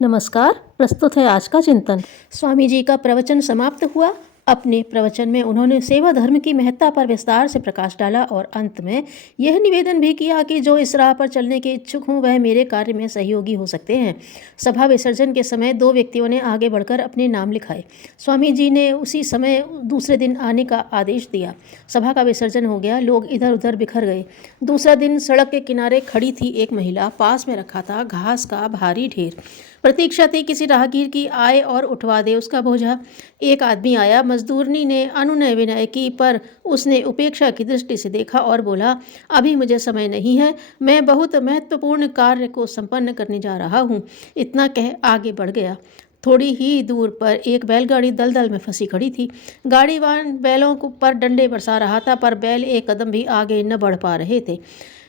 नमस्कार। प्रस्तुत है आज का चिंतन। स्वामी जी का प्रवचन समाप्त हुआ। अपने प्रवचन में उन्होंने सेवा धर्म की महत्ता पर विस्तार से प्रकाश डाला और अंत में यह निवेदन भी किया कि जो इस राह पर चलने के इच्छुक हों वह मेरे कार्य में सहयोगी हो सकते हैं। सभा विसर्जन के समय 2 व्यक्तियों ने आगे बढ़कर अपने नाम लिखाए। स्वामी जी ने उसी समय दूसरे दिन आने का आदेश दिया। सभा का विसर्जन हो गया। लोग इधर उधर बिखर गए। दूसरा दिन सड़क के किनारे खड़ी थी एक महिला। पास में रखा था घास का भारी ढेर। प्रतीक्षा थी किसी राहगीर की आए और उठवा दे उसका बोझा। एक आदमी आया। मजदूरनी ने अनुनय विनय की, पर उसने उपेक्षा की दृष्टि से देखा और बोला, अभी मुझे समय नहीं है, मैं बहुत महत्वपूर्ण कार्य को संपन्न करने जा रहा हूँ। इतना कह आगे बढ़ गया। थोड़ी ही दूर पर एक बैलगाड़ी दलदल में फंसी खड़ी थी। गाड़ीवान बैलों पर डंडे बरसा रहा था, पर बैल एक कदम भी आगे न बढ़ पा रहे थे।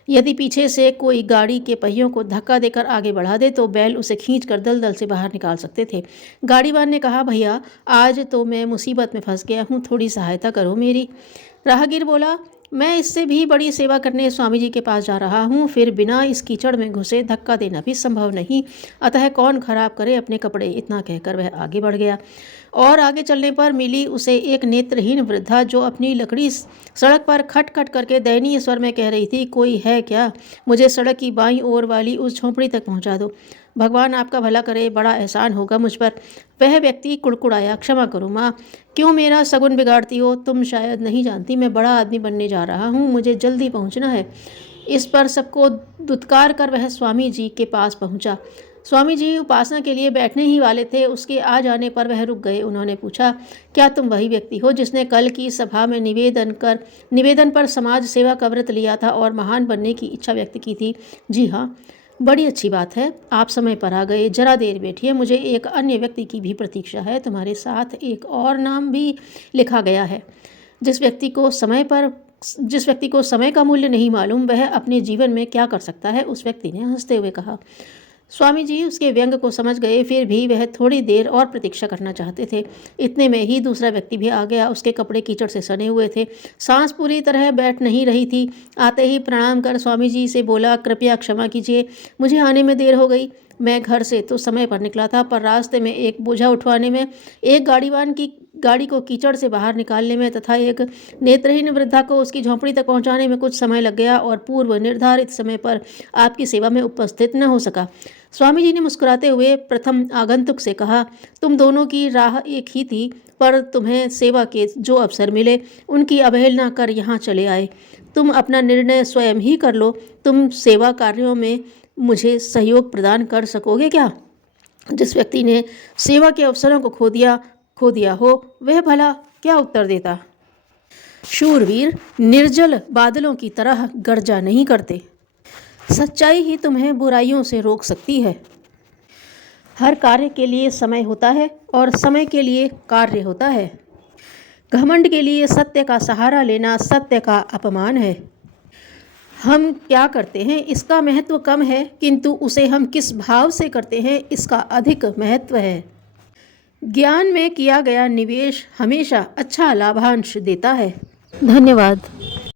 यदि पीछे से कोई गाड़ी के पहियों को धक्का देकर आगे बढ़ा दे तो बैल उसे खींचकर दलदल से बाहर निकाल सकते थे। गाड़ीवान ने कहा, भैया आज तो मैं मुसीबत में फंस गया हूँ, थोड़ी सहायता करो मेरी। राहगीर बोला, मैं इससे भी बड़ी सेवा करने स्वामी जी के पास जा रहा हूँ, फिर बिना इस कीचड़ में घुसे धक्का देना भी संभव नहीं, अतः कौन खराब करे अपने कपड़े। इतना कहकर वह आगे बढ़ गया और आगे चलने पर मिली उसे एक नेत्रहीन वृद्धा, जो अपनी लकड़ी सड़क पर खट खट करके दयनीय स्वर में कह रही थी, कोई है क्या, मुझे सड़क की बाईं ओर वाली उस झोंपड़ी तक पहुंचा दो, भगवान आपका भला करे, बड़ा एहसान होगा मुझ पर। वह व्यक्ति कुड़कुड़ाया, क्षमा करो माँ, क्यों मेरा सगुन बिगाड़ती हो, तुम शायद नहीं जानती मैं बड़ा आदमी बनने जा रहा हूँ, मुझे जल्दी पहुँचना है। इस पर सबको दुत्कार कर वह स्वामी जी के पास पहुँचा। स्वामी जी उपासना के लिए बैठने ही वाले थे। उसके आ जाने पर वह रुक गए। उन्होंने पूछा, क्या तुम वही व्यक्ति हो जिसने कल की सभा में निवेदन पर समाज सेवा का व्रत लिया था और महान बनने की इच्छा व्यक्त की थी? जी हाँ। बड़ी अच्छी बात है, आप समय पर आ गए। जरा देर बैठिए, मुझे एक अन्य व्यक्ति की भी प्रतीक्षा है। तुम्हारे साथ एक और नाम भी लिखा गया है। जिस व्यक्ति को समय का मूल्य नहीं मालूम, वह अपने जीवन में क्या कर सकता है, उस व्यक्ति ने हंसते हुए कहा। स्वामी जी उसके व्यंग को समझ गए, फिर भी वह थोड़ी देर और प्रतीक्षा करना चाहते थे। इतने में ही दूसरा व्यक्ति भी आ गया। उसके कपड़े कीचड़ से सने हुए थे, सांस पूरी तरह बैठ नहीं रही थी। आते ही प्रणाम कर स्वामी जी से बोला, कृपया क्षमा कीजिए, मुझे आने में देर हो गई। मैं घर से तो समय पर निकला था, पर रास्ते में एक बोझा उठवाने में, एक गाड़ीवान की गाड़ी को कीचड़ से बाहर निकालने में तथा एक नेत्रहीन वृद्धा को उसकी झोंपड़ी तक पहुंचाने में कुछ समय लग गया और पूर्व निर्धारित समय पर आपकी सेवा में उपस्थित न हो सका। स्वामी जी ने मुस्कुराते हुए प्रथम आगंतुक से कहा, तुम दोनों की राह एक ही थी, पर तुम्हें सेवा के जो अवसर मिले उनकी अवहेलना कर यहाँ चले आए। तुम अपना निर्णय स्वयं ही कर लो। तुम सेवा कार्यों में मुझे सहयोग प्रदान कर सकोगे क्या? जिस व्यक्ति ने सेवा के अवसरों को खो दिया हो, वह भला क्या उत्तर देता? शूरवीर निर्जल बादलों की तरह गर्जा नहीं करते। सच्चाई ही तुम्हें बुराइयों से रोक सकती है। हर कार्य के लिए समय होता है और समय के लिए कार्य होता है। घमंड के लिए सत्य का सहारा लेना सत्य का अपमान है। हम क्या करते हैं इसका महत्व कम है, किंतु उसे हम किस भाव से करते हैं इसका अधिक महत्व है। ज्ञान में किया गया निवेश हमेशा अच्छा लाभांश देता है। धन्यवाद।